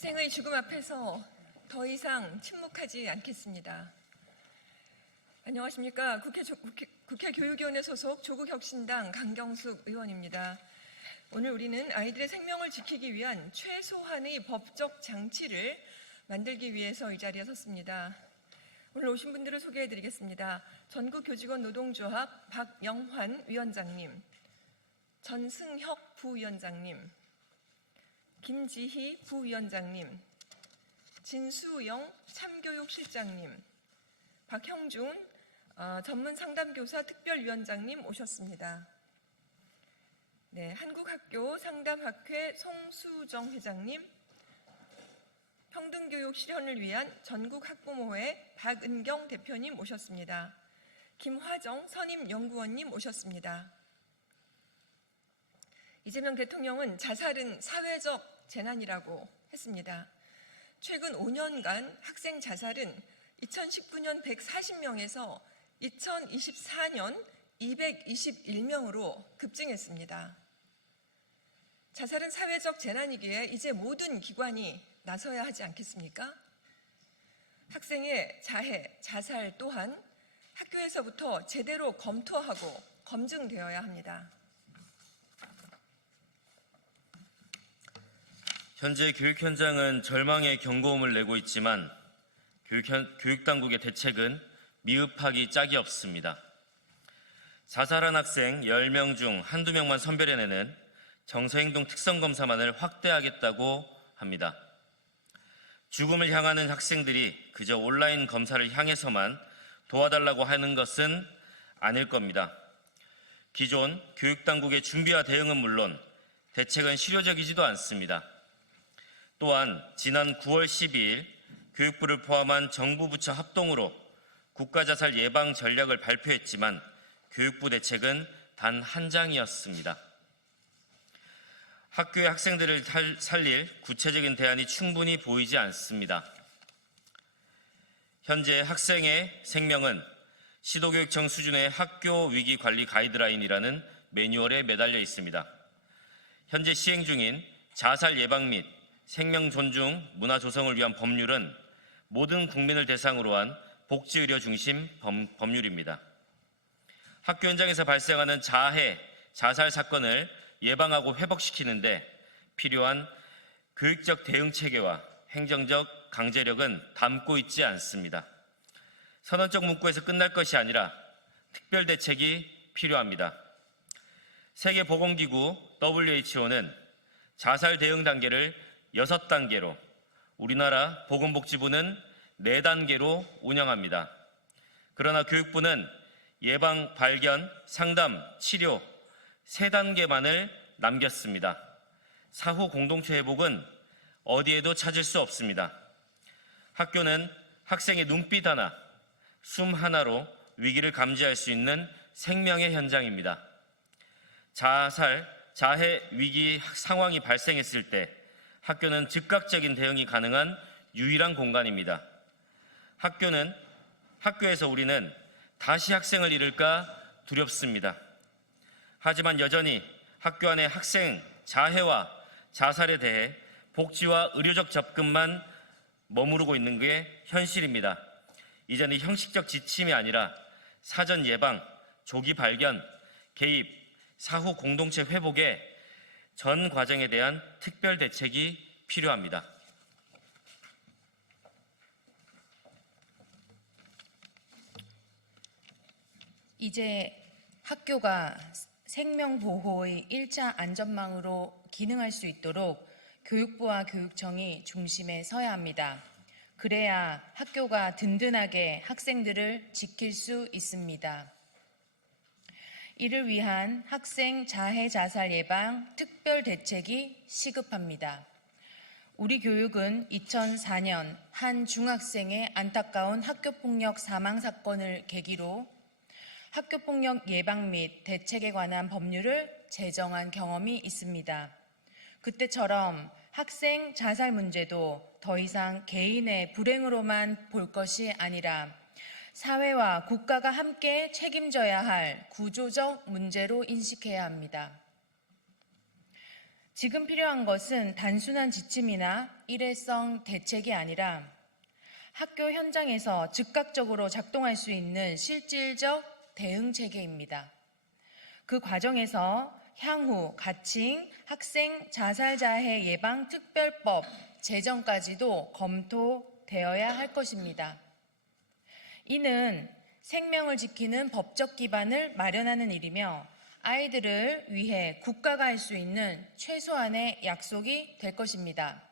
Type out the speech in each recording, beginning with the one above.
학생의 죽음 앞에서 더 이상 침묵하지 않겠습니다. 안녕하십니까. 국회 교육위원회 소속 조국혁신당 강경숙 의원입니다. 오늘 우리는 아이들의 생명을 지키기 위한 최소한의 법적 장치를 만들기 위해서 이 자리에 섰습니다. 오늘 오신 분들을 소개해드리겠습니다. 전국교직원 노동조합 박영환 위원장님, 전승혁 부위원장님, 김지희 부위원장님, 진수영 참교육실장님, 박형준 전문상담교사 특별위원장님 오셨습니다. 네, 한국학교상담학회 송수정 회장님, 평등교육 실현을 위한 전국학부모회 박은경 대표님 오셨습니다. 김화정 선임연구원님 오셨습니다. 이재명 대통령은 자살은 사회적 재난이라고 했습니다. 최근 5년간 학생 자살은 2019년 140명에서 2024년 221명으로 급증했습니다. 자살은 사회적 재난이기에 이제 모든 기관이 나서야 하지 않겠습니까? 학생의 자해, 자살 또한 학교에서부터 제대로 검토하고 검증되어야 합니다. 현재 교육 현장은 절망의 경고음을 내고 있지만 교육당국의 대책은 미흡하기 짝이 없습니다. 자살한 학생 10명 중 한두 명만 선별해내는 정서행동 특성검사만을 확대하겠다고 합니다. 죽음을 향하는 학생들이 그저 온라인 검사를 향해서만 도와달라고 하는 것은 아닐 겁니다. 기존 교육당국의 준비와 대응은 물론 대책은 실효적이지도 않습니다. 또한 지난 9월 12일 교육부를 포함한 정부 부처 합동으로 국가자살 예방 전략을 발표했지만 교육부 대책은 단 한 장이었습니다. 학교의 학생들을 살릴 구체적인 대안이 충분히 보이지 않습니다. 현재 학생의 생명은 시도교육청 수준의 학교 위기 관리 가이드라인이라는 매뉴얼에 매달려 있습니다. 현재 시행 중인 자살 예방 및 생명 존중, 문화 조성을 위한 법률은 모든 국민을 대상으로 한 복지의료 중심 법률입니다. 학교 현장에서 발생하는 자해, 자살 사건을 예방하고 회복시키는데 필요한 교육적 대응 체계와 행정적 강제력은 담고 있지 않습니다. 선언적 문구에서 끝날 것이 아니라 특별 대책이 필요합니다. 세계보건기구 WHO는 자살 대응 단계를 6단계로, 우리나라 보건복지부는 4단계로 운영합니다. 그러나 교육부는 예방, 발견, 상담, 치료 3단계만을 남겼습니다. 사후 공동체 회복은 어디에도 찾을 수 없습니다. 학교는 학생의 눈빛 하나, 숨 하나로 위기를 감지할 수 있는 생명의 현장입니다. 자살, 자해 위기 상황이 발생했을 때 학교는 즉각적인 대응이 가능한 유일한 공간입니다. 학교에서 우리는 다시 학생을 잃을까 두렵습니다. 하지만 여전히 학교 안에 학생 자해와 자살에 대해 복지와 의료적 접근만 머무르고 있는 게 현실입니다. 이제는 형식적 지침이 아니라 사전 예방, 조기 발견, 개입, 사후 공동체 회복에 전 과정에 대한 특별 대책이 필요합니다. 이제 학교가 생명보호의 1차 안전망으로 기능할 수 있도록 교육부와 교육청이 중심에 서야 합니다. 그래야 학교가 든든하게 학생들을 지킬 수 있습니다. 이를 위한 학생 자해 자살 예방 특별 대책이 시급합니다. 우리 교육은 2004년 한 중학생의 안타까운 학교폭력 사망 사건을 계기로 학교폭력 예방 및 대책에 관한 법률을 제정한 경험이 있습니다. 그때처럼 학생 자살 문제도 더 이상 개인의 불행으로만 볼 것이 아니라 사회와 국가가 함께 책임져야 할 구조적 문제로 인식해야 합니다. 지금 필요한 것은 단순한 지침이나 일회성 대책이 아니라 학교 현장에서 즉각적으로 작동할 수 있는 실질적 대응 체계입니다. 그 과정에서 향후 가칭, 학생 자살자해 예방 특별법 제정까지도 검토되어야 할 것입니다. 이는 생명을 지키는 법적 기반을 마련하는 일이며 아이들을 위해 국가가 할 수 있는 최소한의 약속이 될 것입니다.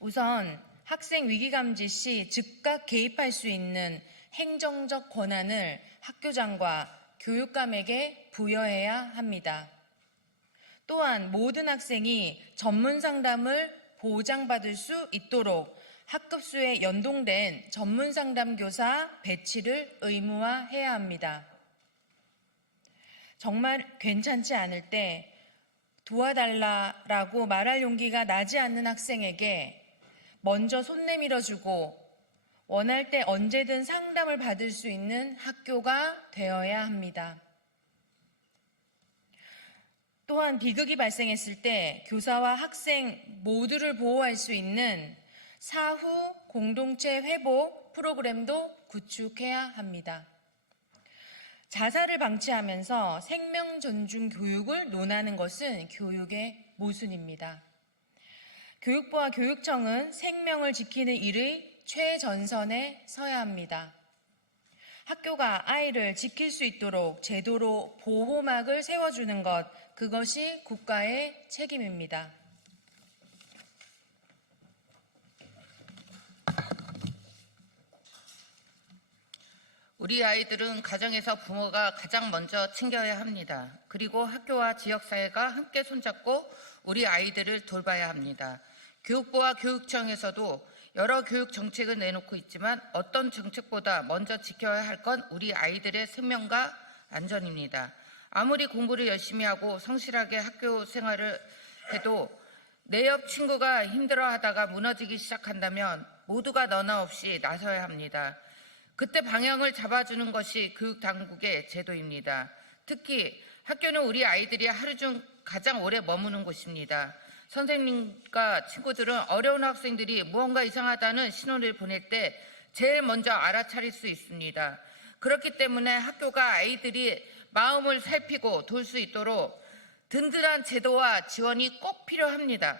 우선 학생 위기감지 시 즉각 개입할 수 있는 행정적 권한을 학교장과 교육감에게 부여해야 합니다. 또한 모든 학생이 전문 상담을 보장받을 수 있도록 학급수에 연동된 전문 상담 교사 배치를 의무화해야 합니다. 정말 괜찮지 않을 때 도와달라라고 말할 용기가 나지 않는 학생에게 먼저 손 내밀어주고 원할 때 언제든 상담을 받을 수 있는 학교가 되어야 합니다. 또한 비극이 발생했을 때 교사와 학생 모두를 보호할 수 있는 사후 공동체 회복 프로그램도 구축해야 합니다. 자살을 방치하면서 생명 존중 교육을 논하는 것은 교육의 모순입니다. 교육부와 교육청은 생명을 지키는 일의 최전선에 서야 합니다. 학교가 아이를 지킬 수 있도록 제도로 보호막을 세워주는 것, 그것이 국가의 책임입니다. 우리 아이들은 가정에서 부모가 가장 먼저 챙겨야 합니다. 그리고 학교와 지역사회가 함께 손잡고 우리 아이들을 돌봐야 합니다. 교육부와 교육청에서도 여러 교육 정책을 내놓고 있지만 어떤 정책보다 먼저 지켜야 할 건 우리 아이들의 생명과 안전입니다. 아무리 공부를 열심히 하고 성실하게 학교 생활을 해도 내 옆 친구가 힘들어하다가 무너지기 시작한다면 모두가 너나 없이 나서야 합니다. 그때 방향을 잡아주는 것이 교육당국의 제도입니다. 특히 학교는 우리 아이들이 하루 중 가장 오래 머무는 곳입니다. 선생님과 친구들은 어려운 학생들이 무언가 이상하다는 신호를 보낼 때 제일 먼저 알아차릴 수 있습니다. 그렇기 때문에 학교가 아이들이 마음을 살피고 돌 수 있도록 든든한 제도와 지원이 꼭 필요합니다.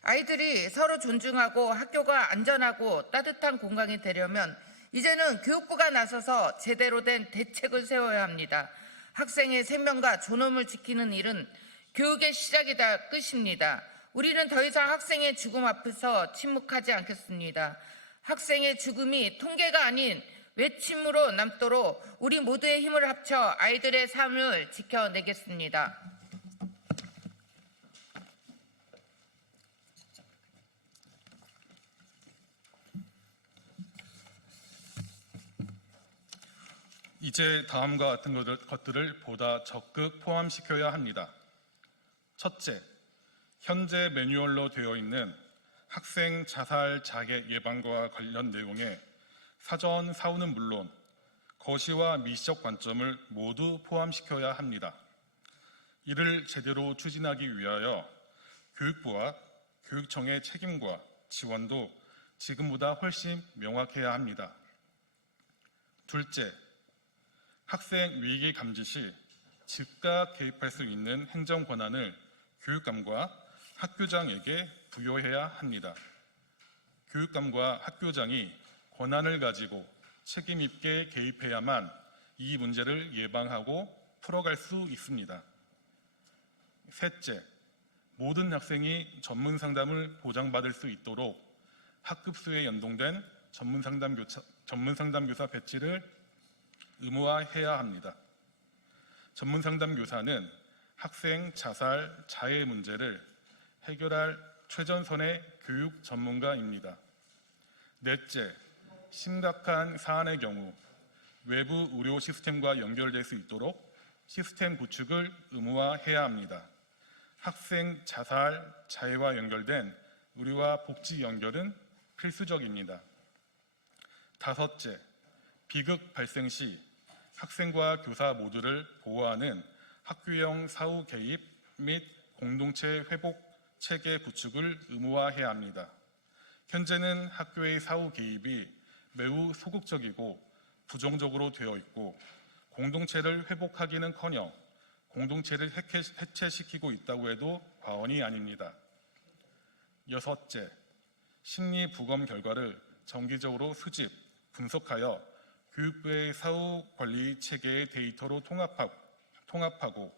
아이들이 서로 존중하고 학교가 안전하고 따뜻한 공간이 되려면 이제는 교육부가 나서서 제대로 된 대책을 세워야 합니다. 학생의 생명과 존엄을 지키는 일은 교육의 시작이다 끝입니다. 우리는 더 이상 학생의 죽음 앞에서 침묵하지 않겠습니다. 학생의 죽음이 통계가 아닌 외침으로 남도록 우리 모두의 힘을 합쳐 아이들의 삶을 지켜내겠습니다. 이제 다음과 같은 것들을 보다 적극 포함시켜야 합니다. 첫째, 현재 매뉴얼로 되어 있는 학생 자살 자해 예방과 관련 내용에 사전 사후는 물론 거시와 미시적 관점을 모두 포함시켜야 합니다. 이를 제대로 추진하기 위하여 교육부와 교육청의 책임과 지원도 지금보다 훨씬 명확해야 합니다. 둘째, 학생 위기 감지 시 즉각 개입할 수 있는 행정 권한을 교육감과 학교장에게 부여해야 합니다. 교육감과 학교장이 권한을 가지고 책임 있게 개입해야만 이 문제를 예방하고 풀어갈 수 있습니다. 셋째, 모든 학생이 전문 상담을 보장받을 수 있도록 학급수에 연동된 전문 상담교사 배치를 의무화해야 합니다. 전문 상담교사는 학생 자살, 자해 문제를 해결할 최전선의 교육 전문가입니다. 넷째, 심각한 사안의 경우 외부 의료 시스템과 연결될 수 있도록 시스템 구축을 의무화해야 합니다. 학생 자살, 자해와 연결된 의료와 복지 연결은 필수적입니다. 다섯째, 비극 발생 시 학생과 교사 모두를 보호하는 학교형 사후 개입 및 공동체 회복 체계 구축을 의무화해야 합니다. 현재는 학교의 사후 개입이 매우 소극적이고 부정적으로 되어 있고 공동체를 회복하기는커녕 공동체를 해체시키고 있다고 해도 과언이 아닙니다. 여섯째, 심리 부검 결과를 정기적으로 수집, 분석하여 교육부의 사후 관리 체계의 데이터로 통합하고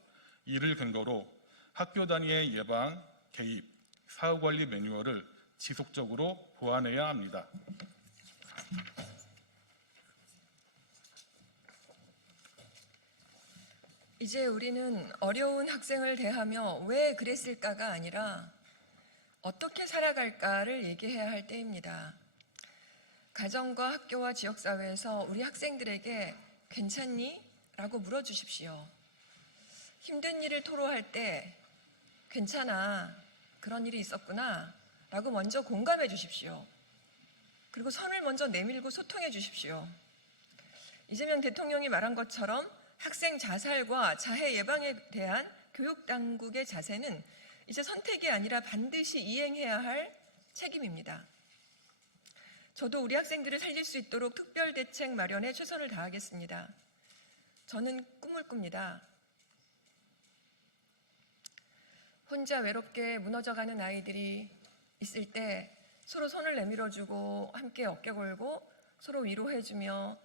이를 근거로 학교 단위의 예방, 개입, 사후 관리 매뉴얼을 지속적으로 보완해야 합니다. 이제 우리는 어려운 학생을 대하며 왜 그랬을까가 아니라 어떻게 살아갈까를 얘기해야 할 때입니다. 가정과 학교와 지역사회에서 우리 학생들에게 괜찮니? 라고 물어주십시오. 힘든 일을 토로할 때 괜찮아, 그런 일이 있었구나 라고 먼저 공감해 주십시오. 그리고 선을 먼저 내밀고 소통해 주십시오. 이재명 대통령이 말한 것처럼 학생 자살과 자해 예방에 대한 교육당국의 자세는 이제 선택이 아니라 반드시 이행해야 할 책임입니다. 저도 우리 학생들을 살릴 수 있도록 특별 대책 마련에 최선을 다하겠습니다. 저는 꿈을 꿉니다. 혼자 외롭게 무너져가는 아이들이 있을 때 서로 손을 내밀어주고 함께 어깨 걸고 서로 위로해주며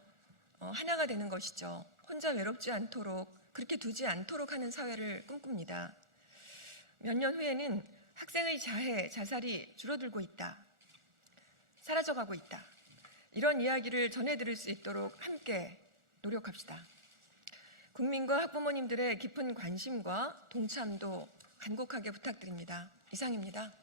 하나가 되는 것이죠. 혼자 외롭지 않도록, 그렇게 두지 않도록 하는 사회를 꿈꿉니다. 몇 년 후에는 학생의 자해, 자살이 줄어들고 있다. 사라져가고 있다. 이런 이야기를 전해 들을 수 있도록 함께 노력합시다. 국민과 학부모님들의 깊은 관심과 동참도 간곡하게 부탁드립니다. 이상입니다.